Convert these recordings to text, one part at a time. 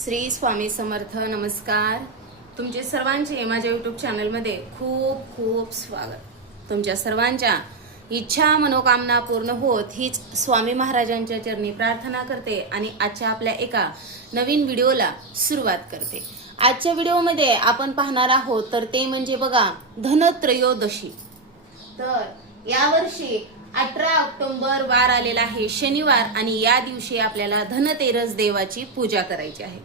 श्री स्वामी समर्थ नमस्कार. तुमचे सर्वांचे माझ्या यूट्यूब चॅनलमध्ये खूप खूप स्वागत. तुमच्या सर्वांच्या इच्छा मनोकामना पूर्ण होत हीच स्वामी महाराजांच्या चरणी प्रार्थना करते आणि आजच्या आपल्या एका नवीन व्हिडिओला सुरुवात करते. आजच्या व्हिडिओमध्ये आपण पाहणार आहोत तर ते म्हणजे बघा धनत्रयोदशी. तर यावर्षी अठरा ऑक्टोंबर वार आलेला आहे शनिवार आणि या दिवशी आपल्याला धनतेरस देवाची पूजा करायची आहे.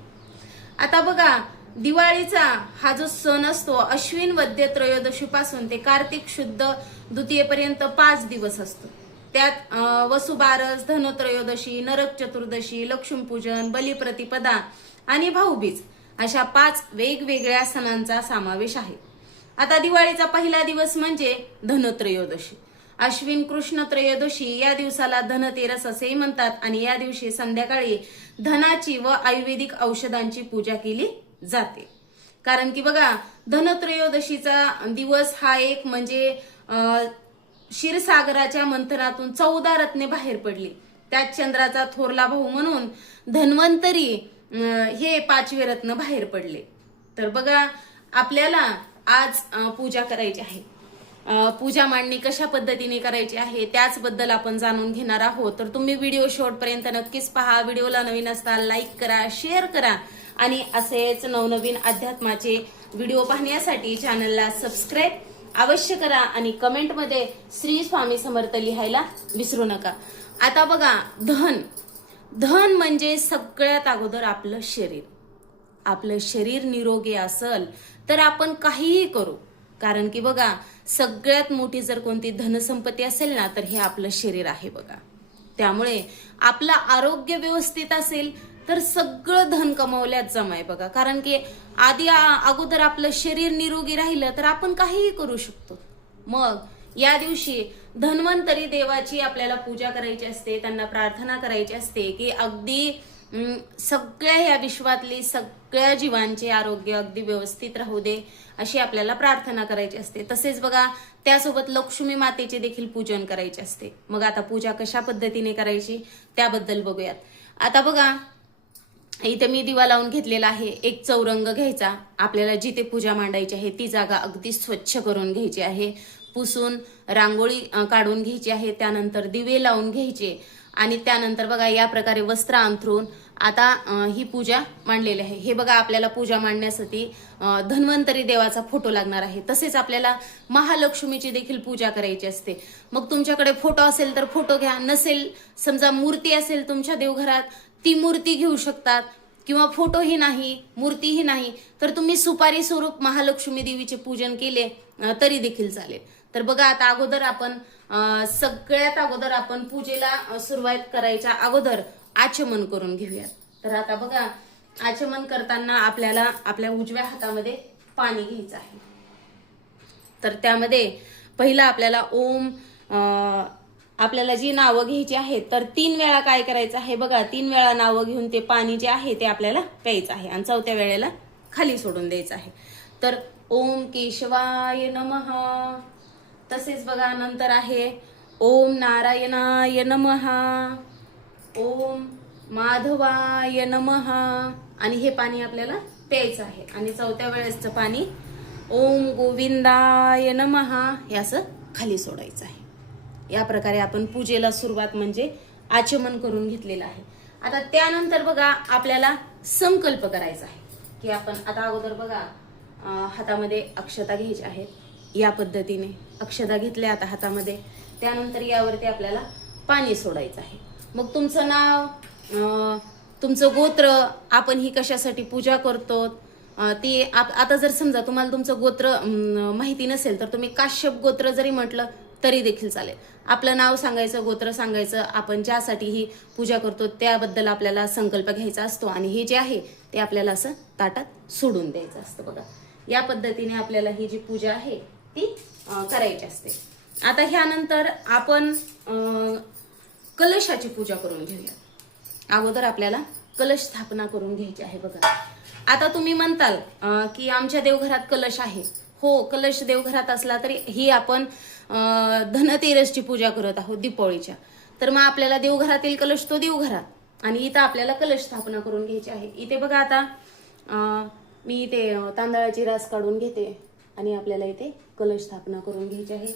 आता बघा दिवाळीचा हा जो सण असतो अश्विन वद्य त्रयोदशीपासून ते कार्तिक शुद्ध द्वितीयेपर्यंत पाच दिवस असतो. त्यात वसुबारस धनत्रयोदशी नरक चतुर्दशी लक्ष्मीपूजन बलिप्रतिपदा आणि भाऊबीज अशा पाच वेगवेगळ्या सणांचा समावेश आहे. आता दिवाळीचा पहिला दिवस म्हणजे धनत्रयोदशी. अश्विन कृष्ण त्रयोदशी या दिवसाला धनतेरस असेही म्हणतात आणि या दिवशी संध्याकाळी धनाची व आयुर्वेदिक औषधांची पूजा केली जाते. कारण की बघा धनत्रयोदशीचा दिवस हा एक म्हणजे क्षीरसागराच्या मंथनातून चौदा रत्ने बाहेर पडली. त्यात चंद्राचा थोरला भाऊ म्हणून धन्वंतरी हे पाचवे रत्न बाहेर पडले. तर बघा आपल्याला आज पूजा करायची आहे. पूजा मांडणी कशा पद्धतीने करायची आहे त्याचबद्दल आपण जाणून घेणार आहोत. तर तुम्ही व्हिडिओ शेवटपर्यंत नक्कीच पहा. व्हिडिओला नवीन असता लाईक करा शेअर करा. आणि असेच नवनवीन अध्यात्माचे व्हिडिओ पाहण्यासाठी चॅनलला सबस्क्राईब अवश्य करा आणि कमेंटमध्ये श्री स्वामी समर्थ लिहायला विसरू नका. आता बघा धन. धन म्हणजे सगळ्यात अगोदर आपलं शरीर. आपलं शरीर निरोगी असल तर आपण काहीही करू. कारण की बघा सगळ्यात मोठी जर कोणती धनसंपत्ती असेल ना तर हे आपलं शरीर आहे बघा. त्यामुळे आपलं आरोग्य व्यवस्थित असेल तर सगळं धन कमवल्यात जमाय बघा. कारण की आधी अगोदर आपलं शरीर निरोगी राहिलं तर आपण काहीही करू शकतो. मग या दिवशी धन्वंतरी देवाची आपल्याला पूजा करायची असते त्यांना प्रार्थना करायची असते की अगदी सगळ्या ह्या विश्वातली सग सगळ्या जीवांचे आरोग्य अगदी व्यवस्थित राहू दे अशी आपल्याला प्रार्थना करायची असते. तसेच बघा त्यासोबत लक्ष्मी मातेचे देखील पूजन करायचे असते. मग आता पूजा कशा पद्धतीने करायची त्याबद्दल बघूयात. आता बघा इथे मी दिवा लावून घेतलेला आहे. एक चौरंग घ्यायचा. आपल्याला जिथे पूजा मांडायची आहे ती जागा अगदी स्वच्छ करून घ्यायची आहे. पुसून रांगोळी काढून घ्यायची आहे. त्यानंतर दिवे लावून घ्यायचे. आणि त्यानंतर बघा या प्रकारे वस्त्र अंथरून आता ही पूजा मांडलेली आहे. हे बघा आपल्याला पूजा मांडण्यासाठी धन्वंतरी देवाचा फोटो लागणार आहे. तसेच आपल्याला महालक्ष्मीची देखील पूजा करायची असते. मग तुमच्याकडे फोटो असेल तर फोटो घ्या. नसेल समजा मूर्ती असेल तुमच्या देवघरात ती मूर्ती घेऊ शकतात. किंवा फोटोही नाही मूर्तीही नाही तर तुम्ही सुपारी स्वरूप महालक्ष्मी देवीचे पूजन केले तरी देखील चालेल. तर बघा आता अगोदर आपण सगळ्यात अगोदर आपण पूजेला सुरुवात करायच्या अगोदर आचमन करून घेऊयात. तर आता बघा आचमन करताना आपल्याला आपल्या उजव्या हातामध्ये पाणी घ्यायचं आहे. तर त्यामध्ये पहिला आपल्याला ओम आपल्याला जी नावं घ्यायची आहेत तर तीन वेळा काय करायचं आहे बघा तीन वेळा नावं घेऊन ते पाणी जे आहे ते आपल्याला प्यायचं आहे आणि चौथ्या वेळेला खाली सोडून द्यायचं आहे. तर ओम केशवाय नमः. तसेच बघा नंतर आहे ओम नारायणाय नमः. ओम माधवाय नमहा आणि हे पाणी आपल्याला प्यायचं आहे. आणि चौथ्या वेळेसचं पाणी ओम गोविंदाय नमहा हे असं खाली सोडायचं आहे. या प्रकारे आपण पूजेला सुरुवात म्हणजे आचमन करून घेतलेलं आहे. आता त्यानंतर बघा आपल्याला संकल्प करायचा आहे. की आपण आता अगोदर बघा हातामध्ये अक्षता घ्यायच्या आहेत. या पद्धतीने अक्षता घेतल्या आता हातामध्ये. त्यानंतर यावरती आपल्याला पाणी सोडायचं आहे. मग तुमचं नाव तुमचं गोत्र आपण ही कशासाठी पूजा करतो ती आप- आता जर समजा तुम्हाला तुमचं गोत्र माहिती नसेल तर तुम्ही काश्यप गोत्र जरी म्हटलं तरी देखील चालेल. आपलं नाव सांगायचं गोत्र सांगायचं आपण ज्यासाठी ही पूजा करतो त्याबद्दल आपल्याला संकल्प घ्यायचा असतो आणि हे जे आहे ते आपल्याला असं ताटात सोडून द्यायचं असतं बघा. या पद्धतीने आपल्याला ही जी पूजा आहे ती करायची असते. आता ह्यानंतर आपण कलशाची पूजा करून घेऊया. अगोदर आपल्याला कलश स्थापना करून घ्यायची आहे बघा. आता तुम्ही म्हणताल की आमच्या देवघरात कलश आहे. हो कलश देवघरात असला तरी ही आपण धनतेरसची पूजा करत आहोत दीपावळीच्या. तर मग आपल्याला देवघरातील कलश तो देवघरात. आणि इथं आपल्याला कलश स्थापना करून घ्यायची आहे. इथे बघा आता मी इथे तांदळाची रास काढून घेते. आणि आपल्याला इथे कलश स्थापना करून घ्यायची आहे.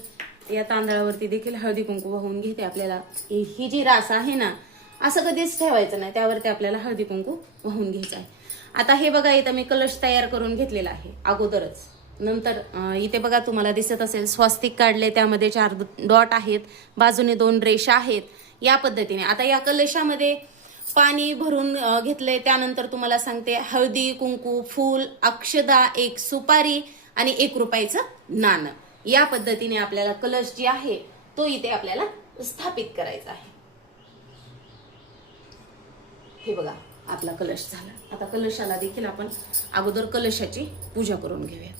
या तांदळावरती देखील हळदी कुंकू वाहून घेते आपल्याला. ही जी रास आहे ना असं कधीच ठेवायचं नाही. त्यावरती आपल्याला हळदी कुंकू वाहून घ्यायचं आहे. आता हे बघा इथं मी कलश तयार करून घेतलेला आहे अगोदरच. नंतर इथे बघा तुम्हाला दिसत असेल स्वस्तिक काढले त्यामध्ये चार डॉट आहेत बाजूने दोन रेषा आहेत या पद्धतीने. आता या कलशामध्ये पाणी भरून घेतलंय त्यानंतर तुम्हाला सांगते हळदी कुंकू फूल अक्षदा एक सुपारी आणि एक रुपयाचं नाणं. या पद्धतीने आपल्याला कलश जी आहे तो इथे आपल्याला स्थापित करायचा आहे. हे बघा आपला कलश झाला. आता कलशाला देखील आपण अगोदर कलशाची पूजा करून घेऊया.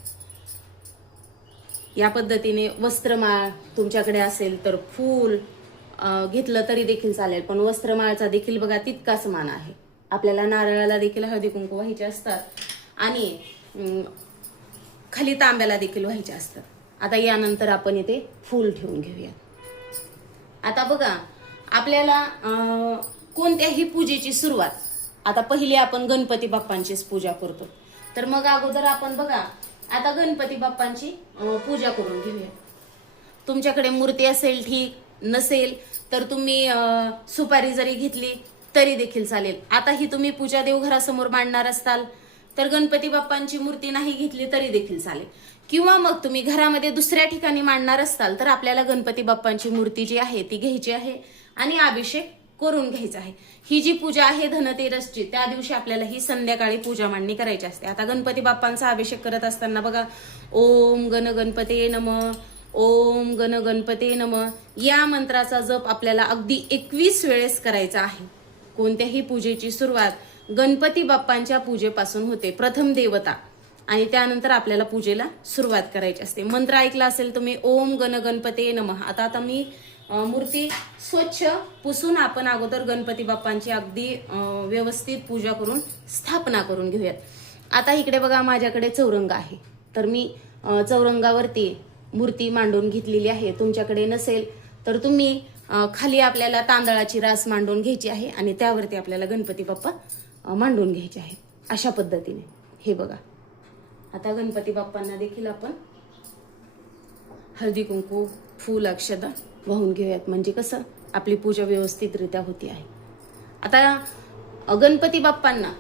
या पद्धतीने वस्त्रमाळ तुमच्याकडे असेल तर फूल घेतलं तरी देखील चालेल पण वस्त्रमाळचा देखील बघा तितकाच मान आहे. आपल्याला नारळाला देखील हळदी कुंकू व्हायचे असतात आणि अं, खाली तांब्याला देखील व्हायचे असतात. आता यानंतर आपण इथे फूल ठेवून घेऊया आता बघा आपल्याला कोणत्याही पूजेची सुरुवात आता पहिली आपण गणपती बाप्पांचीच पूजा करतो. तर मग अगोदर आपण बघा आता गणपती बाप्पांची पूजा करून घेऊया तुमच्याकडे मूर्ती असेल ठीक. नसेल तर तुम्ही सुपारी जरी घेतली तरी देखील चालेल. आता ही तुम्ही पूजा देवघरासमोर मांडणार असताल तर गणपती बाप्पांची मूर्ती नाही घेतली तरी देखील चालेल. किंवा मग तुम्ही घरामध्ये दुसऱ्या ठिकाणी मांडणार असाल तर आपल्याला गणपती बाप्पांची मूर्ती जी आहे ती घ्यायची आहे आणि अभिषेक करून घ्यायचा आहे. ही जी पूजा आहे धनतेरसची त्या दिवशी आपल्याला ही संध्याकाळी पूजा मांडणी करायची असते. आता गणपती बाप्पांचा अभिषेक करत असताना बघा ओम गण गणपते नम ओम गण गणपते नम या मंत्राचा जप आपल्याला अगदी एकवीस वेळेस करायचा आहे. कोणत्याही पूजेची सुरुवात गणपती बाप्पांच्या पूजेपासून होते प्रथम देवता. आणि त्यानंतर आपल्याला पूजेला सुरुवात करायची असते. मंत्र ऐकला असेल तुम्ही ओम गण गणपते नमः. आता आता मी मूर्ती स्वच्छ पुसून आपण अगोदर गणपती बाप्पांची अगदी व्यवस्थित पूजा करून स्थापना करून घेऊयात. आता इकडे बघा माझ्याकडे चौरंग आहे. तर मी चौरंगावरती मूर्ती मांडून घेतलेली आहे. तुमच्याकडे नसेल तर तुम्ही खाली आपल्याला तांदळाची रास मांडून घ्यायची आहे आणि त्यावरती आपल्याला गणपती बाप्पा मांडून घ्यायचे आहेत. अशा पद्धतीने. हे बघा. आता गणपती बाप्पांना देखील आपण हळदी कुंकू फूल अक्षदा वाहून घेऊयात. म्हणजे कसं? आपली पूजा व्यवस्थितरित्या होती आहे. आता गणपती बाप्पांना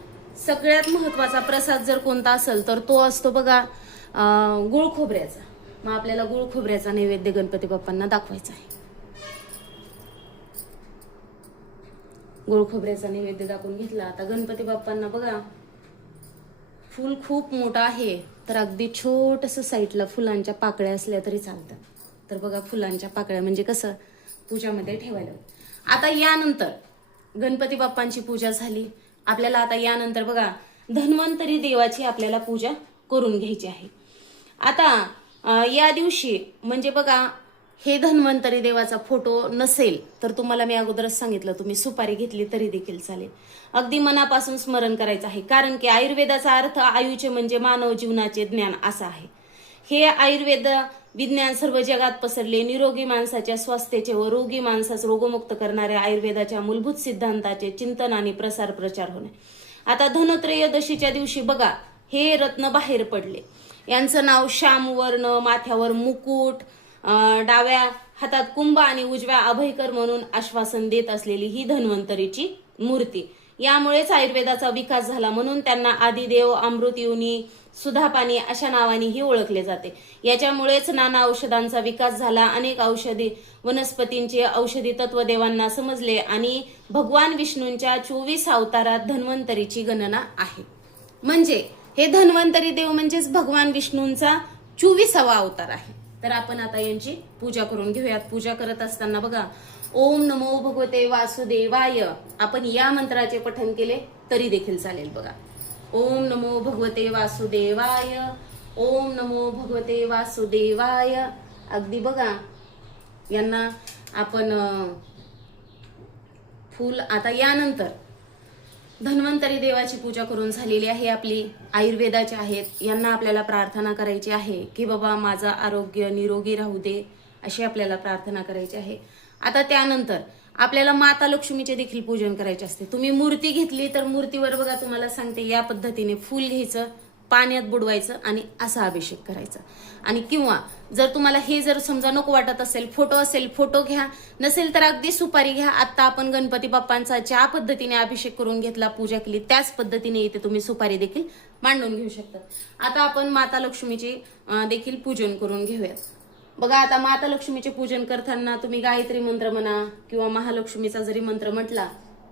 सगळ्यात महत्त्वाचा प्रसाद जर कोणता असेल तर तो असतो बघा गुळ खोबऱ्याचा मग आपल्याला गुळ खोबऱ्याचा नैवेद्य गणपती बाप्पांना दाखवायचा आहे. गुळ खोबऱ्याचा नैवेद्य दाखवून घेतला. आता गणपती बाप्पांना बघा. फूल खूप मोठं आहे. तर अगदी छोटस साईडला फुलांच्या पाकळ्या असल्या तरी चालतात. तर बघा फुलांच्या पाकळ्या म्हणजे कसं? पूजामध्ये ठेवायला. आता यानंतर गणपती बाप्पांची पूजा झाली. आपल्याला आता यानंतर बघा धन्वंतरी देवाची आपल्याला पूजा करून घ्यायची आहे. आता या दिवशी म्हणजे बघा हे धन्वंतरी देवाचा फोटो नसेल तर तुम्हाला मी अगोदरच सांगितलं तुम्ही सुपारी घेतली तरी देखील चालेल. अगदी मनापासून स्मरण करायचं आहे कारण की आयुर्वेदाचा अर्थ आयुचे म्हणजे मानव जीवनाचे ज्ञान असं आहे. हे आयुर्वेद विज्ञान सर्व जगात पसरले निरोगी माणसाच्या स्वास्थ्याचे व रोगी माणसास रोगमुक्त करणाऱ्या आयुर्वेदाच्या मूलभूत सिद्धांताचे चिंतन आणि प्रसार प्रचार होणे. आता धनत्रयोदशीच्या दिवशी बघा हे रत्न बाहेर पडले. यांचं नाव श्यामवर्ण माथ्यावर मुकुट डाव्या हातात कुंभ आणि उजव्या अभयकर म्हणून आश्वासन देत असलेली ही धन्वंतरीची मूर्ती. यामुळेच आयुर्वेदाचा विकास झाला म्हणून त्यांना आदिदेव अमृतयोनी सुधापाणी अशा नावानेही ओळखले जाते. याच्यामुळेच नाना औषधांचा विकास झाला. अनेक औषधी वनस्पतींचे औषधी तत्व देवांना समजले आणि भगवान विष्णूंच्या चोवीस अवतारात धन्वंतरीची गणना आहे. म्हणजे हे धन्वंतरी देव म्हणजेच भगवान विष्णूंचा चोवीसावा अवतार आहे. तर आपण आता यांची पूजा करून घेऊयात. पूजा करत असताना बघा ओम नमो भगवते वासुदेवाय. आपण या मंत्राचे पठण केले तरी देखील चालेल बघा. ओम नमो भगवते वासुदेवाय. ओम नमो भगवते वासुदेवाय. अगदी बघा यांना आपण फूल आता यानंतर धन्वंतरी देवाची पूजा करून झालेली आहे आपली. आयुर्वेदाचे आहेत. यांना आपल्याला प्रार्थना करायची आहे की बाबा माझं आरोग्य निरोगी राहू दे अशी आपल्याला प्रार्थना करायची आहे. आता त्यानंतर आपल्याला माता लक्ष्मीचे देखील पूजन करायचे असते. तुम्ही मूर्ती घेतली तर मूर्तीवर बघा तुम्हाला सांगते या पद्धतीने फूल घ्यायचं पाण्यात बुडवायचं आणि असा अभिषेक करायचा. आणि किंवा जर तुम्हाला हे जर समजा नको वाटत असेल फोटो असेल फोटो घ्या. नसेल तर अगदी सुपारी घ्या. आत्ता आपण गणपती बाप्पांचा ज्या पद्धतीने अभिषेक करून घेतला पूजा केली त्याच पद्धतीने इथे तुम्ही सुपारी देखील मांडून घेऊ शकता. आता आपण माता लक्ष्मीचे देखील पूजन करून घेऊयात. बघा आता माता लक्ष्मीचे पूजन करताना तुम्ही गायत्री मंत्र म्हणा किंवा महालक्ष्मीचा जरी मंत्र म्हटला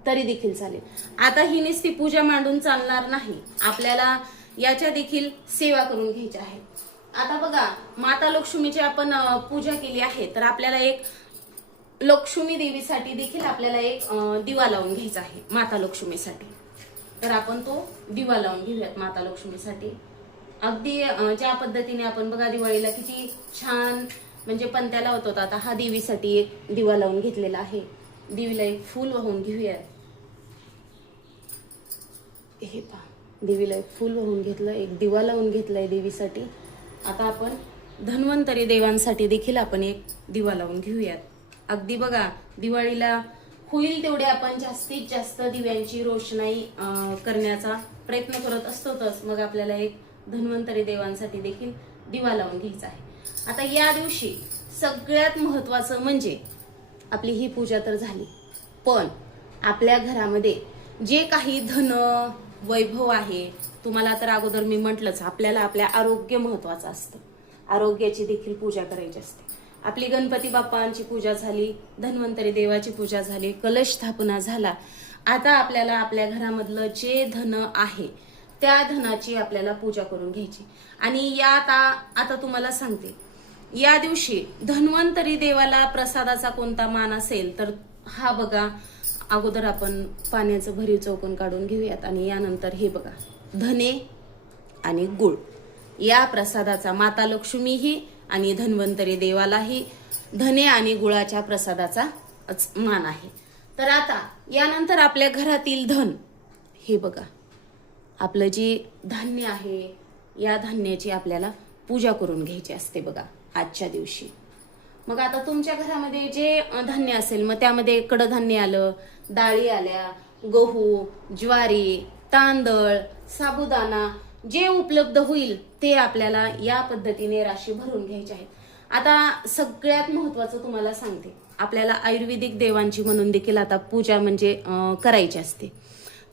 तरी देखील चालेल. आता ही नुसती पूजा मांडून चालणार नाही. आपल्याला याच्या देखील सेवा करून घ्यायच्या आहेत आता बघा माता लक्ष्मीची आपण पूजा केली आहे तर आपल्याला एक लक्ष्मी देवीसाठी देखील आपल्याला एक दिवा लावून घ्यायचा आहे माता लक्ष्मीसाठी. तर आपण तो दिवा लावून घेऊयात माता लक्ष्मीसाठी. अगदी ज्या पद्धतीने आपण बघा दिवाळीला किती छान म्हणजे पंत्याला लावत होता आता हा देवीसाठी एक दिवा लावून घेतलेला आहे. देवीला एक फूल वाहून घेऊयात. हे पहा. देवीला एक फूल वाहून घेतलं एक दिवा लावून घेतलाय देवीसाठी. आता आपण धन्वंतरी देवांसाठी देखील आपण एक दिवा लावून घेऊयात. अगदी बघा दिवाळीला होईल तेवढे आपण जास्तीत जास्त दिव्यांची रोषणाई करण्याचा प्रयत्न करत असतोच मग आपल्याला एक धन्वंतरी देवांसाठी देखील दिवा लावून घ्यायचा आहे. आता या दिवशी सगळ्यात महत्वाचं म्हणजे आपली ही पूजा तर झाली. पण आपल्या घरामध्ये जे काही धन वैभव आहे. तुम्हाला तर अगोदर मी म्हटलंच आपल्याला आपल्या आरोग्य महत्वाचं असतं. आरोग्याची देखील पूजा करायची असते. आपली गणपती बाप्पांची पूजा झाली धन्वंतरी देवाची पूजा झाली कलश स्थापना झाला. आता आपल्याला आपल्या घरामधलं जे धन आहे त्या धनाची आपल्याला पूजा करून घ्यायची. आणि या आता आता तुम्हाला सांगते. या दिवशी धन्वंतरी देवाला प्रसादाचा कोणता मान असेल तर हा बघा अगोदर आपण पाण्याचं भरीव चौकन काढून घेऊयात आणि यानंतर हे बघा धने आणि गुळ. या प्रसादाचा माता लक्ष्मीही आणि धन्वंतरी देवालाही धने आणि गुळाच्या प्रसादाचा मान आहे. तर आता यानंतर आपल्या घरातील धन हे बघा. आपलं जे धान्य आहे या धान्याची आपल्याला पूजा करून घ्यायची असते बघा आजच्या दिवशी. मग आता तुमच्या घरामध्ये जे धान्य असेल मग त्यामध्ये कडधान्य आलं डाळी आल्या गहू ज्वारी तांदळ साबुदाणा जे उपलब्ध होईल ते आपल्याला या पद्धतीने राशी भरून घ्यायचे आहेत. आता सगळ्यात महत्वाचं तुम्हाला सांगते. आपल्याला आयुर्वेदिक देवांची म्हणून देखील आता पूजा म्हणजे करायची असते.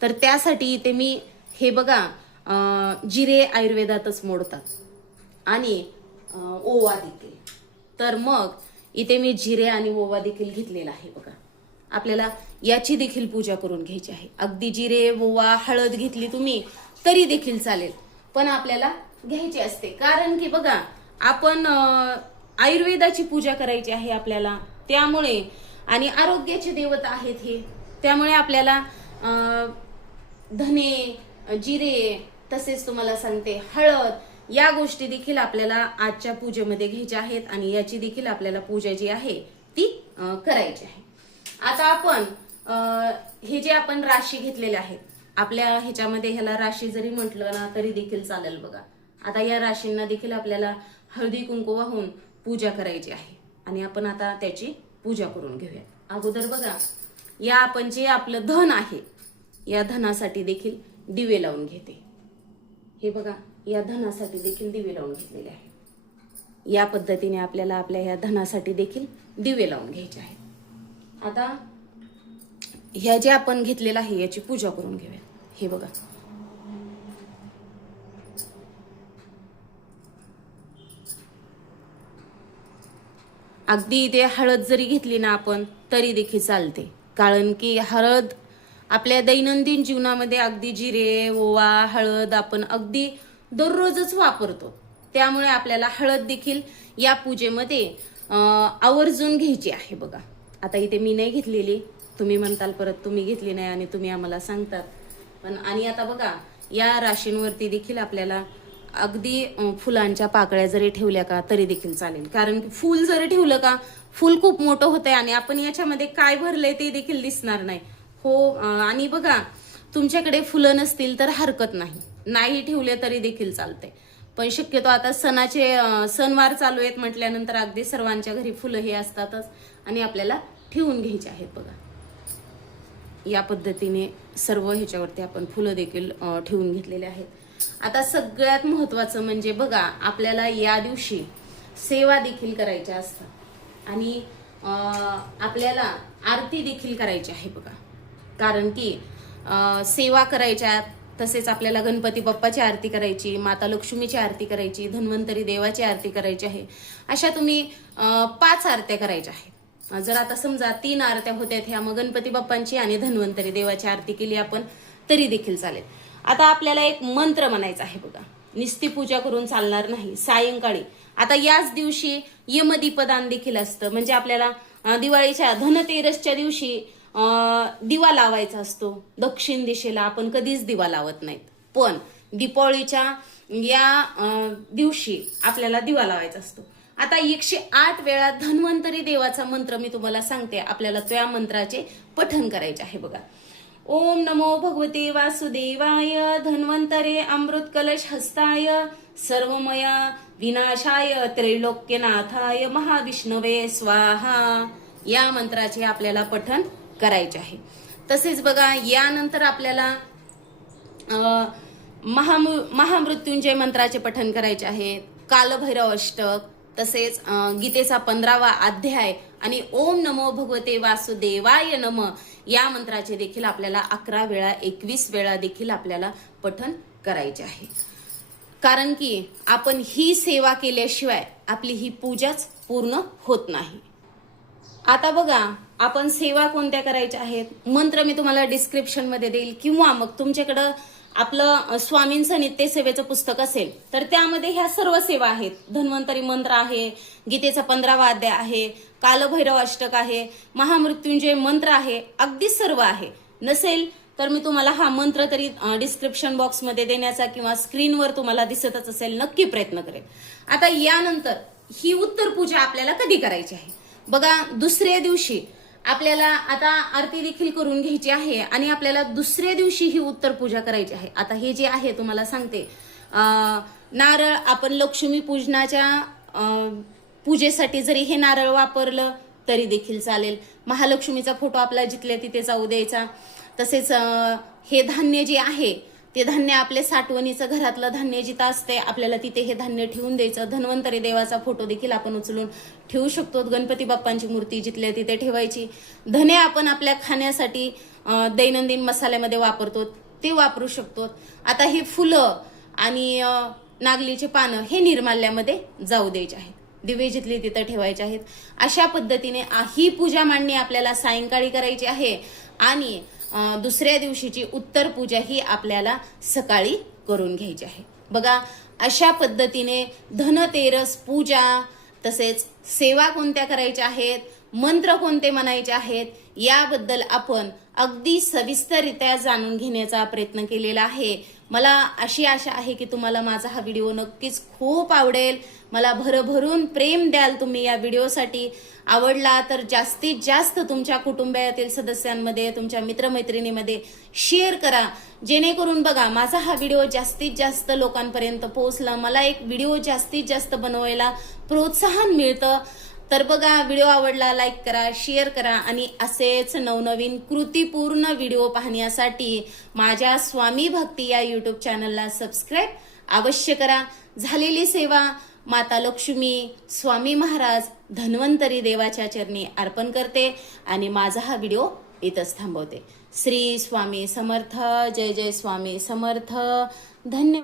तर त्यासाठी इथे मी हे बघा जिरे आयुर्वेदातच मोडतात. आणि ओवा देखील. तर मग इथे मी जिरे आणि ओवा देखील घेतलेला आहे बघा. आपल्याला याची देखील पूजा करून घ्यायची आहे. अगदी जिरे ओवा हळद घेतली तुम्ही तरी देखील चालेल. पण आपल्याला घ्यायची असते. कारण की बघा आपण आयुर्वेदाची पूजा करायची आहे आपल्याला. त्यामुळे आणि आरोग्याचे देवता आहेत हे. त्यामुळे आपल्याला धने जिरे तसेच तुम्हाला सांगते हळद या गोष्टी देखील आपल्याला आजच्या पूजेमध्ये घ्यायच्या आहेत आणि याची देखील आपल्याला पूजा जी आहे ती करायची आहे. आता आपण हे जे आपण राशी घेतलेले आहेत आपल्या ह्याच्यामध्ये ह्याला राशी जरी म्हटलं ना तरी देखील चालेल बघा. आता या राशींना देखील आपल्याला हळदी कुंकू वाहून पूजा करायची आहे. आणि आपण आता त्याची पूजा करून घेऊया अगोदर बघा या आपण जे आपलं धन आहे या धनासाठी देखील दिवे लावून घेते. हे बघा या धनासाठी देखील दिवे लावून घेतलेले आहे या पद्धतीने आपल्याला आपल्या या धनासाठी देखील दिवे लावून घ्यायचे आहेत. आता ह्या जे आपण घेतलेलं आहे याची पूजा करून घेऊया. हे बघा. अगदी इथे हळद जरी घेतली ना आपण तरी देखील चालते. कारण की हळद आपल्या दैनंदिन जीवनामध्ये अगदी जिरे ओवा हळद आपण अगदी दररोजच वापरतो. त्यामुळे आपल्याला हळद देखील या पूजेमध्ये आवर्जून घ्यायची आहे बघा. आता इथे मी नाही घेतलेली. तुम्ही म्हणताल परत तुम्ही घेतली नाही आणि तुम्ही आम्हाला सांगतात. पण आणि आता बघा या राशींवरती देखील आपल्याला अगदी फुलांच्या पाकळ्या जरी ठेवल्या का तरी देखील चालेल. कारण की फुल जरी ठेवलं का फुल खूप मोठं होतंय आणि आपण याच्यामध्ये काय भरलंय ते देखील दिसणार नाही. हो आणि बघा तुमच्याकडे फुलं नसतील तर हरकत नाही. नाही ठेवले तरी देखील चालते. पण शक्यतो आता सणाचे सणवार चालू आहेत म्हटल्यानंतर अगदी सर्वांच्या घरी फुलं हे असतातच आणि आपल्याला ठेवून घ्यायचे आहेत बघा. या पद्धतीने सर्व ह्याच्यावरती आपण फुलं देखील ठेवून घेतलेले आहेत. आता सगळ्यात महत्वाचं म्हणजे बघा आपल्याला या दिवशी सेवा देखील करायच्या असतात. आणि आपल्याला आरती देखील करायची आहे बघा. कारण की सेवा करायच्या तसेच आपल्याला गणपती बाप्पाची आरती करायची माता लक्ष्मीची आरती करायची धन्वंतरी देवाची आरती करायची आहे. अशा तुम्ही पाच आरत्या करायच्या आहेत. जर आता समजा तीन आरत्या होत्या ह्या मग गणपती बाप्पांची आणि धन्वंतरी देवाची आरती केली आपण तरी देखील चालेल. आता आपल्याला एक मंत्र म्हणायचा आहे बघा. निस्ती पूजा करून चालणार नाही सायंकाळी. आता याच दिवशी यमदीपदान देखील असतं. म्हणजे आपल्याला दिवाळीच्या धनतेरसच्या दिवशी दिवा लावायचा असतो. दक्षिण दिशेला आपण कधीच दिवा लावत नाहीत. पण दीपावळीच्या या दिवशी आपल्याला दिवा लावायचा असतो. आता एकशे आठ वेळा धन्वंतरी देवाचा मंत्र मी तुम्हाला सांगते. आपल्याला त्या मंत्राचे पठन करायचे आहे बघा. ओम नमो भगवते वासुदेवाय धन्वंतरे अमृत कलश हस्ताय सर्वमया विनाशाय त्रैलोक्यनाथाय महाविष्णवे स्वाहा. या मंत्राचे आपल्याला पठन करायचे आहे. तसेच बघा यानंतर आपल्याला महामृ महामृत्युंजय मंत्राचे पठन करायचे आहे. कालभैरव अष्टक तसेच गीतेचा पंधरावा अध्याय आणि ओम नमो भगवते वासुदेवाय नम या मंत्राचे देखील आपल्याला अकरा वेळा एकवीस वेळा देखील आपल्याला पठन करायचे आहे. कारण की आपण ही सेवा केल्याशिवाय आपली ही पूजाच पूर्ण होत नाही. आता बघा आपण सेवा कोणत्या करायच्या आहेत? मंत्र मी तुम्हाला डिस्क्रिप्शनमध्ये देईल. किंवा मग तुमच्याकडं आपलं अ, स्वामींचं नित्यसेवेचं पुस्तक असेल तर त्यामध्ये ह्या सर्व सेवा आहेत. धन्वंतरी मंत्र आहे गीतेचा पंधरावा अध्याय आहे कालभैरव अष्टक आहे महामृत्युंजय मंत्र आहे अगदी सर्व आहे. नसेल तर मी तुम्हाला हा मंत्र तरी डिस्क्रिप्शन बॉक्समध्ये देण्याचा किंवा स्क्रीनवर तुम्हाला दिसतच असेल नक्की प्रयत्न करेल आता यानंतर ही उत्तर पूजा आपल्याला कधी करायची आहे? बघा दुसऱ्या दिवशी आपल्याला आता आरती देखील करून घ्यायची आहे आणि आपल्याला दुसऱ्या दिवशी ही उत्तर पूजा करायची आहे. आता हे जे आहे तुम्हाला सांगते. नारळ आपण लक्ष्मी पूजनाच्या पूजेसाठी जरी हे नारळ वापरलं तरी देखील चालेल. महालक्ष्मीचा फोटो आपला जिथल्या तिथे जाऊ द्यायचा. तसेच हे धान्य जे आहे ते धान्य आपले साठवणीचं घरातलं धान्य जिथं असते आपल्याला तिथे हे धान्य ठेवून द्यायचं. धन्वंतरी देवाचा फोटो देखील आपण उचलून ठेवू शकतो. गणपती बाप्पांची मूर्ती जिथल्या तिथे ठेवायची. धने आपण आपल्या खाण्यासाठी दैनंदिन मसाल्यामध्ये वापरतो. ते वापरू शकतो. आता हे फुलं आणि नागलीचे पानं हे निर्माल्यामध्ये जाऊ द्यायचे आहेत. दिवे जिथले तिथं ठेवायचे आहेत. अशा पद्धतीने ही पूजा मांडणी आपल्याला सायंकाळी करायची आहे. आणि दुसऱ्या दिवशीची उत्तर पूजा ही आपल्याला सकाळी करून घ्यायची आहे. बघा अशा पद्धतीने धनतेरस पूजा तसेच सेवा कोणत्या करायच्या आहेत मंत्र कोणते म्हणायचे आहेत याबद्दल आपण अगदी सविस्तररित्या जाणून घेण्याचा प्रयत्न केलेला आहे. मला अशी आशा आहे की तुम्हाला माझा हा व्हिडिओ नक्कीच खूप आवडेल. मला भरभरून प्रेम द्याल तुम्ही या व्हिडिओसाठी. आवडला तर जास्तीत जास्त तुमच्या कुटुंबातील सदस्यांमध्ये तुमच्या मित्रमैत्रिणीमध्ये शेअर करा. जेणेकरून बघा माझा हा व्हिडिओ जास्तीत जास्त लोकांपर्यंत पोहोचला. मला एक व्हिडिओ जास्तीत जास्त बनवायला प्रोत्साहन मिळतं. तर बघा व्हिडिओ आवडला लाईक करा शेअर करा आणि असेच नवनवीन कृतीपूर्ण व्हिडिओ पाहण्यासाठी माझ्या स्वामी भक्ती या यूट्यूब चॅनलला सबस्क्राईब अवश्य करा. झालेली सेवा माता लक्ष्मी स्वामी महाराज धन्वंतरी देवाच्या चरणी अर्पण करते आणि माझा हा व्हिडिओ इथंच थांबवते. श्री स्वामी समर्थ जय जय स्वामी समर्थ. धन्यवाद